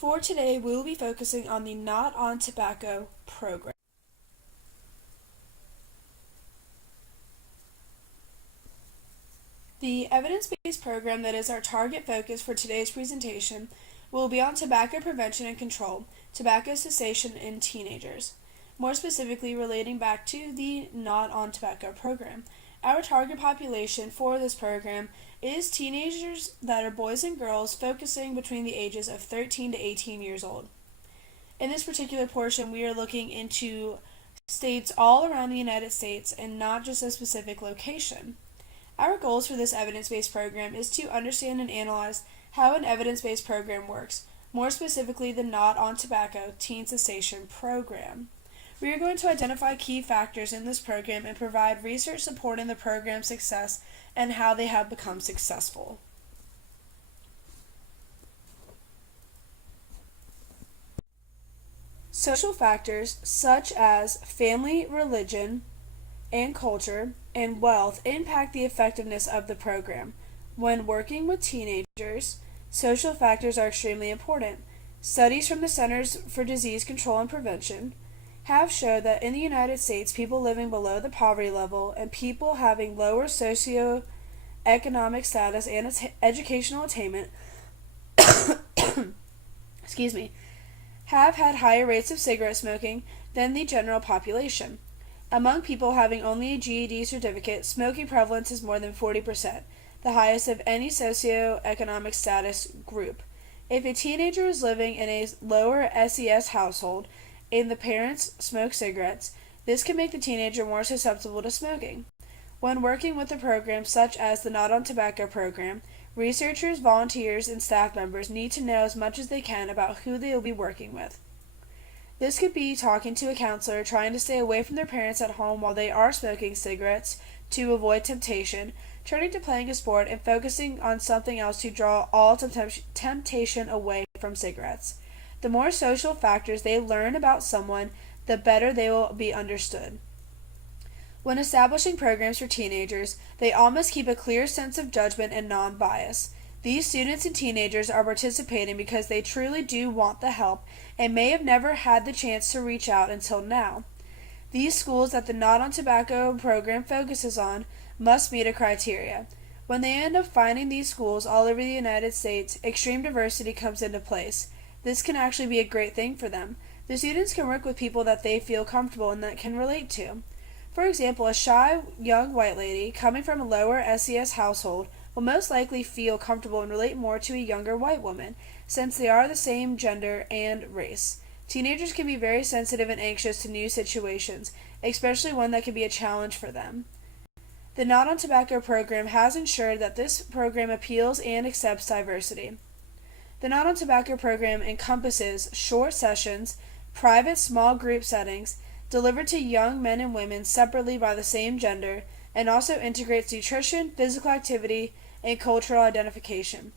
For today, we will be focusing on the Not on Tobacco program. The evidence-based program that is our target focus for today's presentation will be on tobacco prevention and control, tobacco cessation in teenagers, more specifically relating back to the Not on Tobacco program. Our target population for this program is teenagers that are boys and girls focusing between the ages of 13 to 18 years old. In this particular portion, we are looking into states all around the United States and not just a specific location. Our goals for this evidence-based program is to understand and analyze how an evidence-based program works, more specifically the Not on Tobacco Teen Cessation program. We are going to identify key factors in this program and provide research supporting the program's success and how they have become successful. Social factors such as family, religion, and culture, and wealth impact the effectiveness of the program. When working with teenagers, social factors are extremely important. Studies from the Centers for Disease Control and Prevention have shown that in the United States, people living below the poverty level and people having lower socioeconomic status and educational attainment excuse me, have had higher rates of cigarette smoking than the general population. Among people having only a GED certificate, smoking prevalence is more than 40%, the highest of any socioeconomic status group. If a teenager is living in a lower SES household and the parents smoke cigarettes, this can make the teenager more susceptible to smoking. When working with a program such as the Not on Tobacco program, researchers, volunteers, and staff members need to know as much as they can about who they will be working with. This could be talking to a counselor, trying to stay away from their parents at home while they are smoking cigarettes to avoid temptation, turning to playing a sport, and focusing on something else to draw all temptation away from cigarettes. The more social factors they learn about someone, the better they will be understood. When establishing programs for teenagers, they all must keep a clear sense of judgment and non-bias. These students and teenagers are participating because they truly do want the help and may have never had the chance to reach out until now. These schools that the Not on Tobacco program focuses on must meet a criteria. When they end up finding these schools all over the United States, extreme diversity comes into place. This can actually be a great thing for them. The students can work with people that they feel comfortable and that can relate to. For example, a shy young white lady coming from a lower SES household will most likely feel comfortable and relate more to a younger white woman, since they are the same gender and race. Teenagers can be very sensitive and anxious to new situations, especially one that can be a challenge for them. The Not on Tobacco program has ensured that this program appeals and accepts diversity. The Not on Tobacco program encompasses short sessions, private small group settings, delivered to young men and women separately by the same gender, and also integrates nutrition, physical activity, and cultural identification.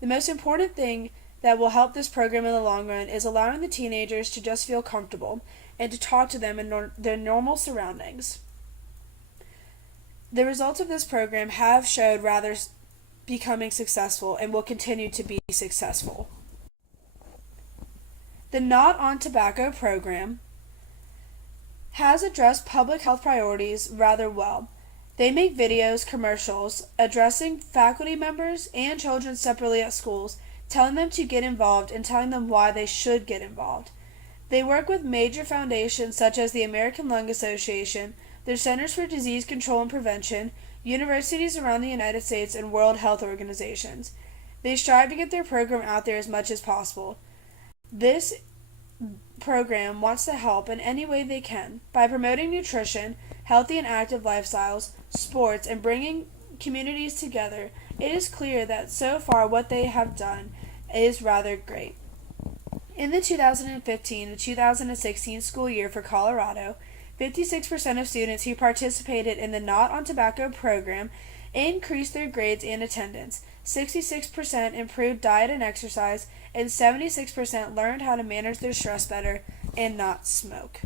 The most important thing that will help this program in the long run is allowing the teenagers to just feel comfortable and to talk to them in their normal surroundings. The results of this program have showed rather becoming successful and will continue to be successful. The Not on Tobacco program has addressed public health priorities rather well. They make videos, commercials, addressing faculty members and children separately at schools, telling them to get involved and telling them why they should get involved. They work with major foundations such as the American Lung Association, the Centers for Disease Control and Prevention, universities around the United States, and World Health Organizations. They strive to get their program out there as much as possible. This program wants to help in any way they can by promoting nutrition, healthy and active lifestyles, sports, and bringing communities together. It is clear that so far what they have done is rather great. In the 2015 to 2016 school year for Colorado, 56% of students who participated in the Not on Tobacco program increased their grades and attendance, 66% improved diet and exercise, and 76% learned how to manage their stress better and not smoke.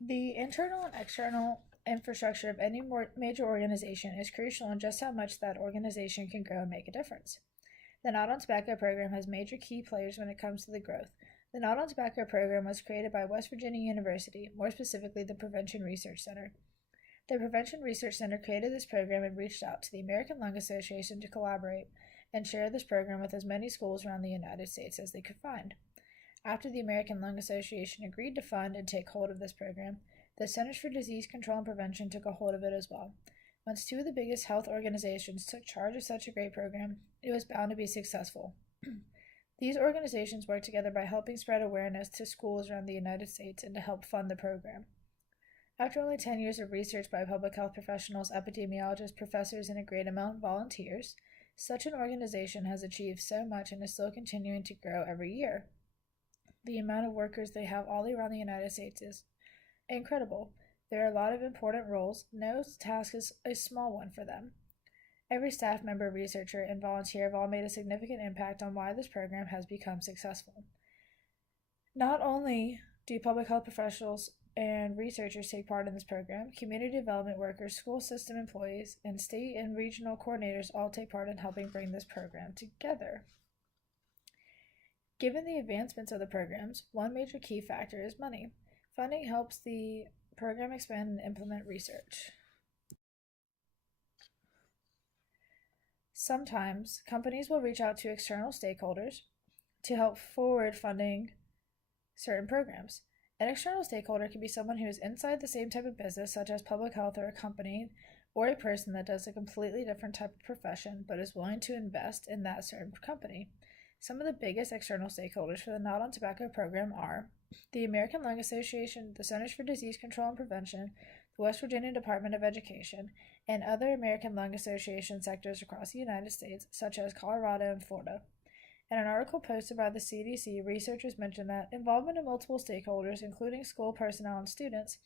The internal and external infrastructure of any major organization is crucial in just how much that organization can grow and make a difference. The Not on Tobacco program has major key players when it comes to the growth. The Not on Tobacco program was created by West Virginia University, more specifically the Prevention Research Center. The Prevention Research Center created this program and reached out to the American Lung Association to collaborate and share this program with as many schools around the United States as they could find. After the American Lung Association agreed to fund and take hold of this program, the Centers for Disease Control and Prevention took a hold of it as well. Once two of the biggest health organizations took charge of such a great program, it was bound to be successful. These organizations work together by helping spread awareness to schools around the United States and to help fund the program. After only 10 years of research by public health professionals, epidemiologists, professors, and a great amount of volunteers, such an organization has achieved so much and is still continuing to grow every year. The amount of workers they have all around the United States is incredible. There are a lot of important roles. No task is a small one for them. Every staff member, researcher, and volunteer have all made a significant impact on why this program has become successful. Not only do public health professionals and researchers take part in this program, community development workers, school system employees, and state and regional coordinators all take part in helping bring this program together. Given the advancements of the programs, one major key factor is money. Funding helps the program expand and implement research. Sometimes companies will reach out to external stakeholders to help forward funding certain programs. An external stakeholder can be someone who is inside the same type of business, such as public health or a company, or a person that does a completely different type of profession but is willing to invest in that certain company. Some of the biggest external stakeholders for the Not on Tobacco program are the American Lung Association, the Centers for Disease Control and Prevention, the West Virginia Department of Education, and other American Lung Association sectors across the United States, such as Colorado and Florida. In an article posted by the CDC, researchers mentioned that involvement of multiple stakeholders, including school personnel and students,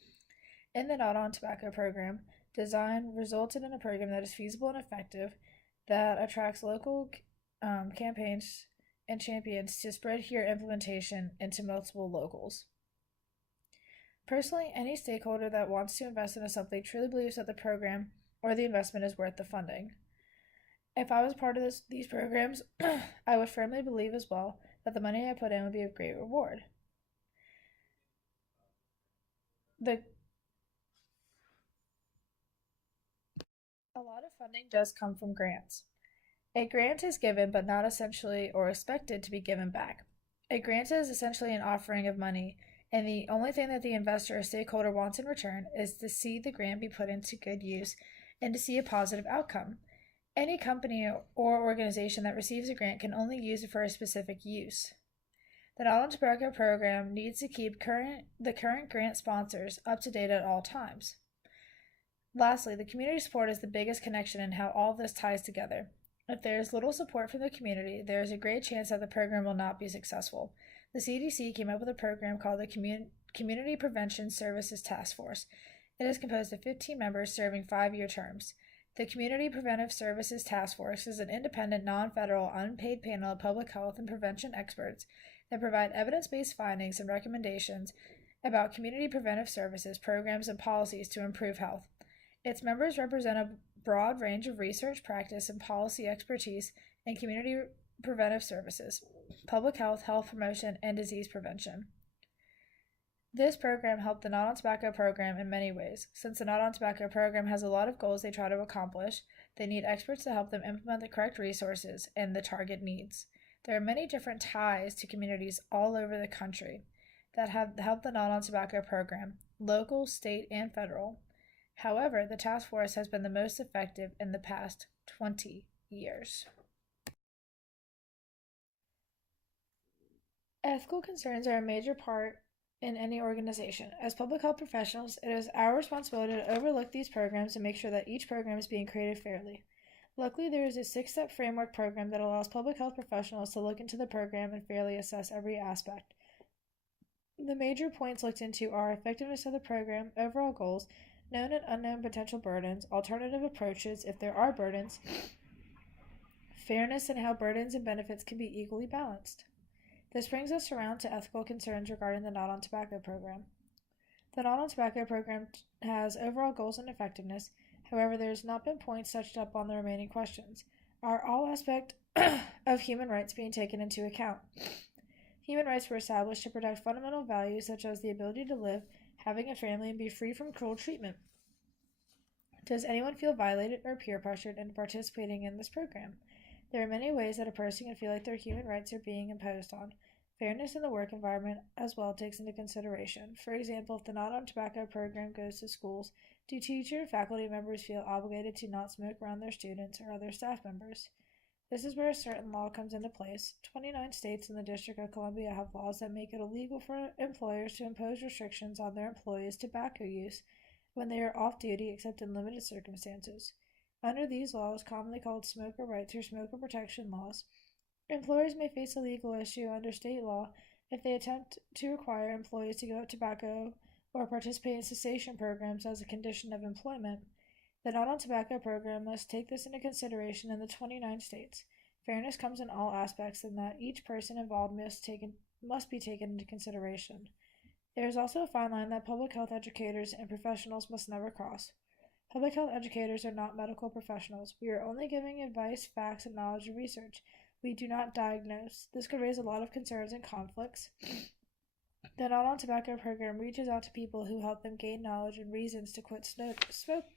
in the Not on Tobacco program design resulted in a program that is feasible and effective, that attracts local campaigns and champions to spread here implementation into multiple locals. Personally, any stakeholder that wants to invest into something truly believes that the program or the investment is worth the funding. If I was part of these programs, I would firmly believe as well that the money I put in would be a great reward. A lot of funding does come from grants. A grant is given but not essentially or expected to be given back. A grant is essentially an offering of money, and the only thing that the investor or stakeholder wants in return is to see the grant be put into good use and to see a positive outcome. Any company or organization that receives a grant can only use it for a specific use. The Not on Tobacco program needs to keep the current grant sponsors up to date at all times. Lastly, the community support is the biggest connection in how all of this ties together. If there is little support from the community, there is a great chance that the program will not be successful. The CDC came up with a program called the Community Prevention Services Task Force. It is composed of 15 members serving 5-year terms. The Community Preventive Services Task Force is an independent, non-federal, unpaid panel of public health and prevention experts that provide evidence-based findings and recommendations about community preventive services, programs, and policies to improve health. Its members represent a broad range of research, practice, and policy expertise in community preventive services, public health, health promotion, and disease prevention. This program helped the Not on Tobacco program in many ways. Since the Not on Tobacco program has a lot of goals they try to accomplish, they need experts to help them implement the correct resources and the target needs. There are many different ties to communities all over the country that have helped the Not on Tobacco program, local, state, and federal. However, the task force has been the most effective in the past 20 years. Ethical concerns are a major part in any organization. As public health professionals, it is our responsibility to overlook these programs and make sure that each program is being created fairly. Luckily, there is a 6-step framework program that allows public health professionals to look into the program and fairly assess every aspect. The major points looked into are effectiveness of the program, overall goals, known and unknown potential burdens, alternative approaches if there are burdens, fairness, and how burdens and benefits can be equally balanced. This brings us around to ethical concerns regarding the Not on Tobacco program. The Not on Tobacco program has overall goals and effectiveness. However, there has not been points touched up on the remaining questions. are all aspects of human rights being taken into account. Human rights were established to protect fundamental values such as the ability to live, having a family, and be free from cruel treatment. Does anyone feel violated or peer pressured into participating in this program? There are many ways that a person can feel like their human rights are being imposed on. Fairness in the work environment as well takes into consideration. For example, if the Not on Tobacco program goes to schools, do teacher and faculty members feel obligated to not smoke around their students or other staff members? This is where a certain law comes into place. 29 states and the District of Columbia have laws that make it illegal for employers to impose restrictions on their employees' tobacco use when they are off duty except in limited circumstances. Under these laws, commonly called smoker rights or smoker protection laws, employers may face a legal issue under state law if they attempt to require employees to give up tobacco or participate in cessation programs as a condition of employment. The Not on Tobacco program must take this into consideration in the 29 states. Fairness comes in all aspects in that each person involved must be taken into consideration. There is also a fine line that public health educators and professionals must never cross. Public health educators are not medical professionals. We are only giving advice, facts, and knowledge and research. We do not diagnose. This could raise a lot of concerns and conflicts. The Not on Tobacco program reaches out to people who help them gain knowledge and reasons to quit smoking.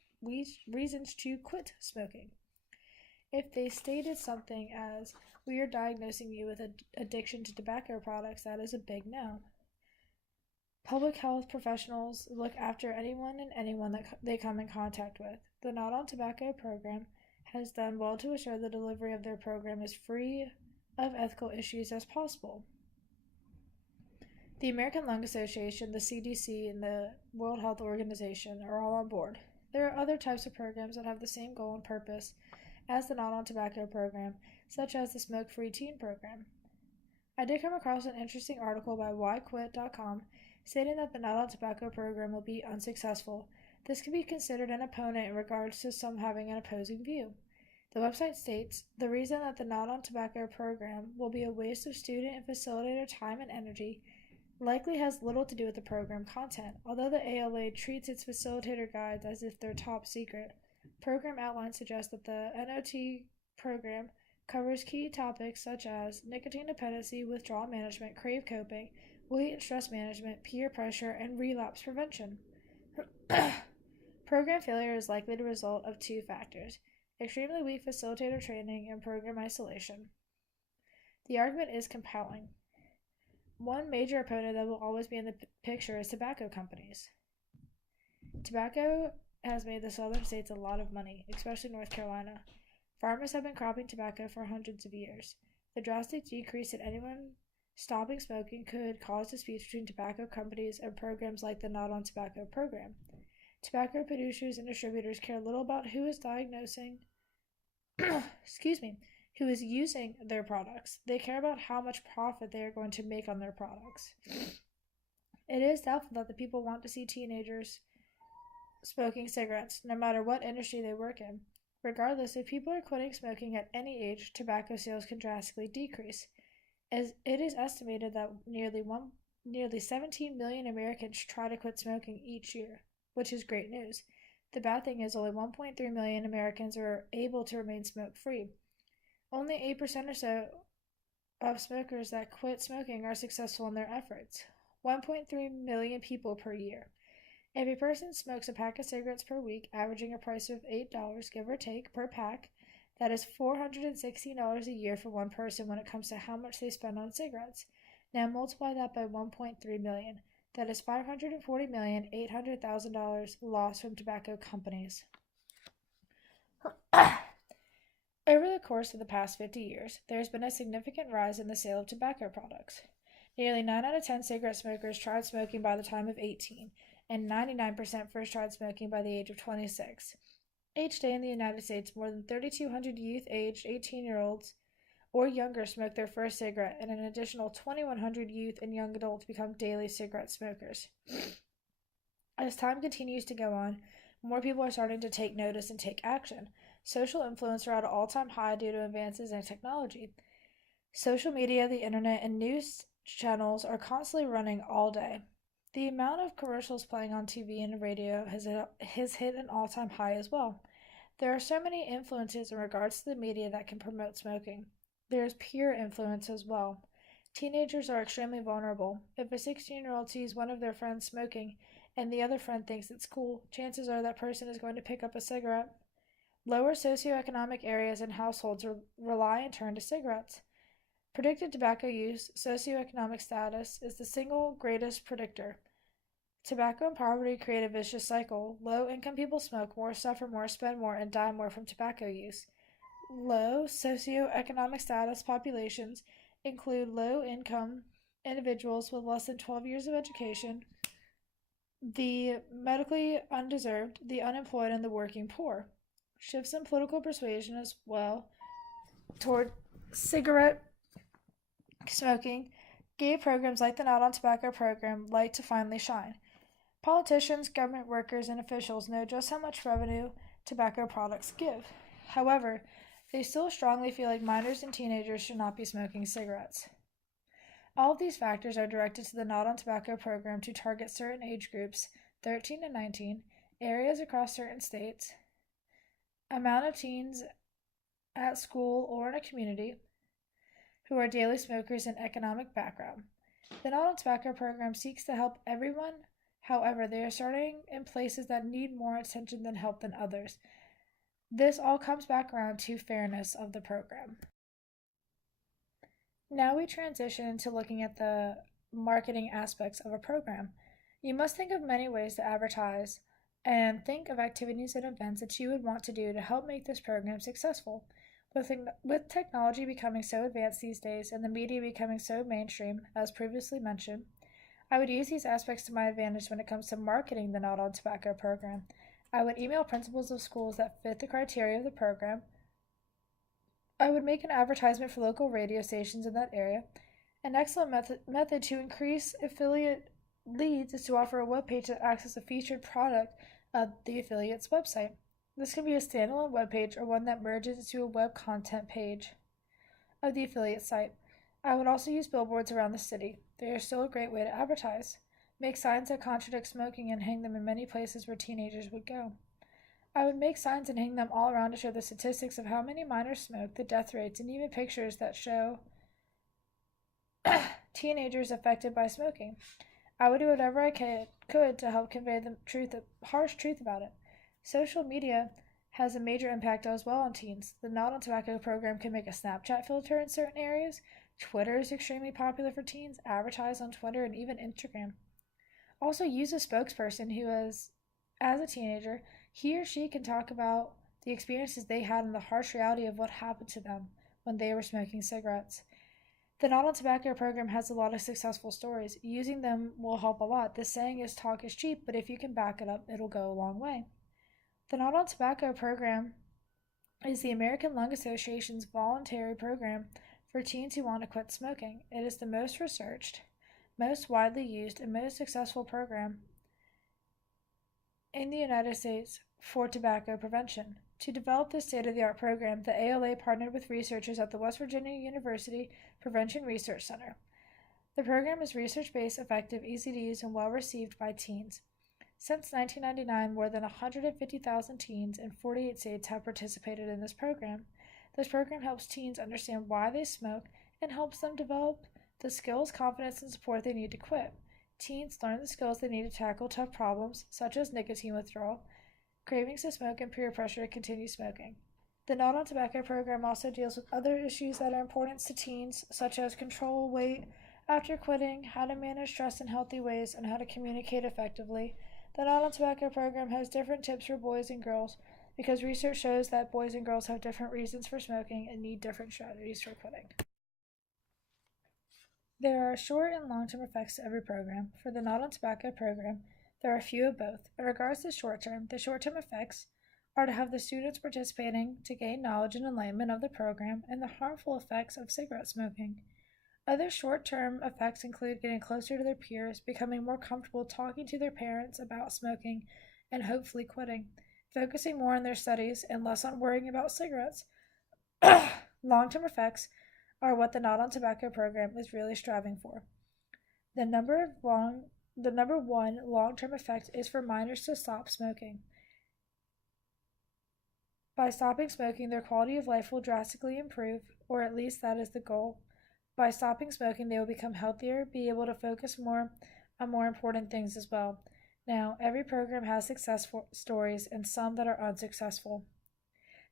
If they stated something as, "We are diagnosing you with addiction to tobacco products," that is a big no. Public health professionals look after anyone that they come in contact with. The Not on Tobacco program has done well to assure the delivery of their program is free of ethical issues as possible. The American Lung Association, the CDC, and the World Health Organization are all on board. There are other types of programs that have the same goal and purpose as the Not on Tobacco program, such as the Smoke Free Teen program. I did come across an interesting article by whyquit.com stating that the Not on Tobacco program will be unsuccessful. This could be considered an opponent in regards to some having an opposing view. The website states, "The reason that the Not on Tobacco program will be a waste of student and facilitator time and energy likely has little to do with the program content. Although the ALA treats its facilitator guides as if they're top secret, program outlines suggest that the NOT program covers key topics such as nicotine dependency, withdrawal management, crave coping, weight and stress management, peer pressure, and relapse prevention." Program failure is likely the result of two factors: extremely weak facilitator training and program isolation. The argument is compelling. One major opponent that will always be in the picture is tobacco companies. Tobacco has made the southern states a lot of money, especially North Carolina. Farmers have been cropping tobacco for hundreds of years. The drastic decrease in anyone stopping smoking could cause disputes between tobacco companies and programs like the Not on Tobacco program. Tobacco producers and distributors care little about who is who is using their products. They care about how much profit they are going to make on their products. It is doubtful that the people want to see teenagers smoking cigarettes, no matter what industry they work in. Regardless, if people are quitting smoking at any age, tobacco sales can drastically decrease. As it is estimated that nearly 17 million Americans try to quit smoking each year, which is great news. The bad thing is only 1.3 million Americans are able to remain smoke-free. Only 8% or so of smokers that quit smoking are successful in their efforts. 1.3 million people per year. If a person smokes a pack of cigarettes per week, averaging a price of $8, give or take, per pack, that is $416 a year for one person when it comes to how much they spend on cigarettes. Now multiply that by 1.3 million. That is $540,800,000 lost from tobacco companies. Over the course of the past 50 years, there has been a significant rise in the sale of tobacco products. Nearly 9 out of 10 cigarette smokers tried smoking by the time of 18, and 99% first tried smoking by the age of 26. Each day in the United States, more than 3,200 youth aged 18-year-olds or younger smoke their first cigarette, and an additional 2,100 youth and young adults become daily cigarette smokers. As time continues to go on, more people are starting to take notice and take action. Social influence are at an all-time high due to advances in technology. Social media, the internet, and news channels are constantly running all day. The amount of commercials playing on TV and radio has hit an all-time high as well. There are so many influences in regards to the media that can promote smoking. There is peer influence as well. Teenagers are extremely vulnerable. If a 16-year-old sees one of their friends smoking and the other friend thinks it's cool, chances are that person is going to pick up a cigarette. Lower socioeconomic areas and households rely in turn to cigarettes. Predicted tobacco use, socioeconomic status, is the single greatest predictor. Tobacco and poverty create a vicious cycle. Low income people smoke more, suffer more, spend more, and die more from tobacco use. Low socioeconomic status populations include low income individuals with less than 12 years of education, the medically undeserved, the unemployed, and the working poor. Shifts in political persuasion as well toward cigarette smoking gave programs like the Not on Tobacco program light to finally shine. Politicians, government workers, and officials know just how much revenue tobacco products give. However, they still strongly feel like minors and teenagers should not be smoking cigarettes. All of these factors are directed to the Not on Tobacco program to target certain age groups, 13 to 19, areas across certain states, amount of teens at school or in a community who are daily smokers and economic background. The Not on Tobacco program seeks to help everyone. However, they are starting in places that need more attention than help than others. This all comes back around to fairness of the program. Now we transition to looking at the marketing aspects of a program. You must think of many ways to advertise and think of activities and events that you would want to do to help make this program successful. With technology becoming so advanced these days and the media becoming so mainstream, as previously mentioned, I would use these aspects to my advantage when it comes to marketing the Not on Tobacco program. I would email principals of schools that fit the criteria of the program. I would make an advertisement for local radio stations in that area. An excellent method to increase affiliate leads is to offer a webpage that acts as a featured product of the affiliate's website. This can be a standalone webpage or one that merges into a web content page of the affiliate site. I would also use billboards around the city. They are still a great way to advertise. Make signs that contradict smoking and hang them in many places where teenagers would go. I would make signs and hang them all around to show the statistics of how many minors smoke, the death rates, and even pictures that show teenagers affected by smoking. I would do whatever I could to help convey the harsh truth about it. Social media has a major impact as well on teens. The Not on Tobacco program can make a Snapchat filter in certain areas. Twitter is extremely popular for teens. Advertise on Twitter and even Instagram. Also use a spokesperson who is, as a teenager, he or she can talk about the experiences they had and the harsh reality of what happened to them when they were smoking cigarettes. The Not on Tobacco program has a lot of successful stories. Using them will help a lot. The saying is talk is cheap, but if you can back it up, it'll go a long way. The Not on Tobacco program is the American Lung Association's voluntary program for teens who want to quit smoking. It is the most researched, most widely used, and most successful program in the United States for tobacco prevention. To develop this state-of-the-art program, the ALA partnered with researchers at the West Virginia University Prevention Research Center. The program is research-based, effective, easy to use, and well-received by teens. Since 1999, more than 150,000 teens in 48 states have participated in this program. This program helps teens understand why they smoke and helps them develop the skills, confidence, and support they need to quit. Teens learn the skills they need to tackle tough problems, such as nicotine withdrawal, cravings to smoke, and peer pressure to continue smoking. The Not on Tobacco program also deals with other issues that are important to teens, such as control weight after quitting, how to manage stress in healthy ways, and how to communicate effectively. The Not on Tobacco program has different tips for boys and girls because research shows that boys and girls have different reasons for smoking and need different strategies for quitting. There are short and long-term effects to every program. For the Not on Tobacco program, there are a few of both. In regards to short-term, the short-term effects are to have the students participating to gain knowledge and enlightenment of the program and the harmful effects of cigarette smoking. Other short-term effects include getting closer to their peers, becoming more comfortable talking to their parents about smoking, and hopefully quitting, focusing more on their studies and less on worrying about cigarettes. Long-term effects are what the Not on Tobacco program is really striving for. The number one long-term effect is for minors to stop smoking. By stopping smoking, their quality of life will drastically improve, or at least that is the goal. By stopping smoking, they will become healthier, be able to focus more on more important things as well. Now, every program has success stories and some that are unsuccessful.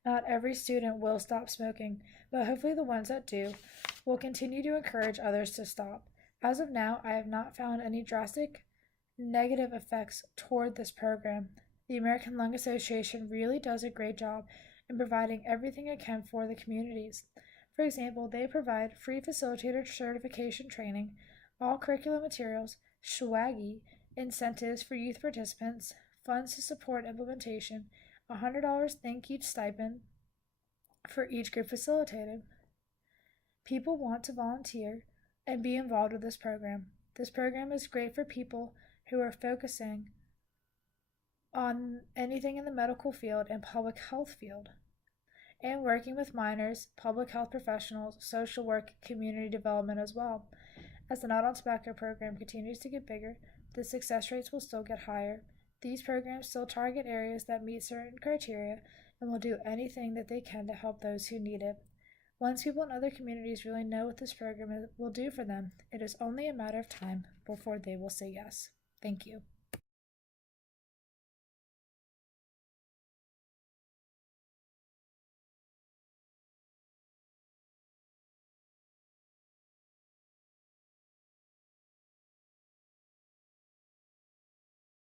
Not every student will stop smoking, but hopefully the ones that do will continue to encourage others to stop. As of now, I have not found any drastic negative effects toward this program. The American Lung Association really does a great job in providing everything it can for the communities. For example, they provide free facilitator certification training, all curriculum materials, swaggy, incentives for youth participants, funds to support implementation, $100 thank you stipend for each group facilitated. People want to volunteer and be involved with this program. This program is great for people who are focusing on anything in the medical field and public health field, and working with minors, public health professionals, social work, community development as well. As the Not on Tobacco program continues to get bigger, the success rates will still get higher. These programs still target areas that meet certain criteria and will do anything that they can to help those who need it. Once people in other communities really know what this program will do for them, it is only a matter of time before they will say yes. Thank you.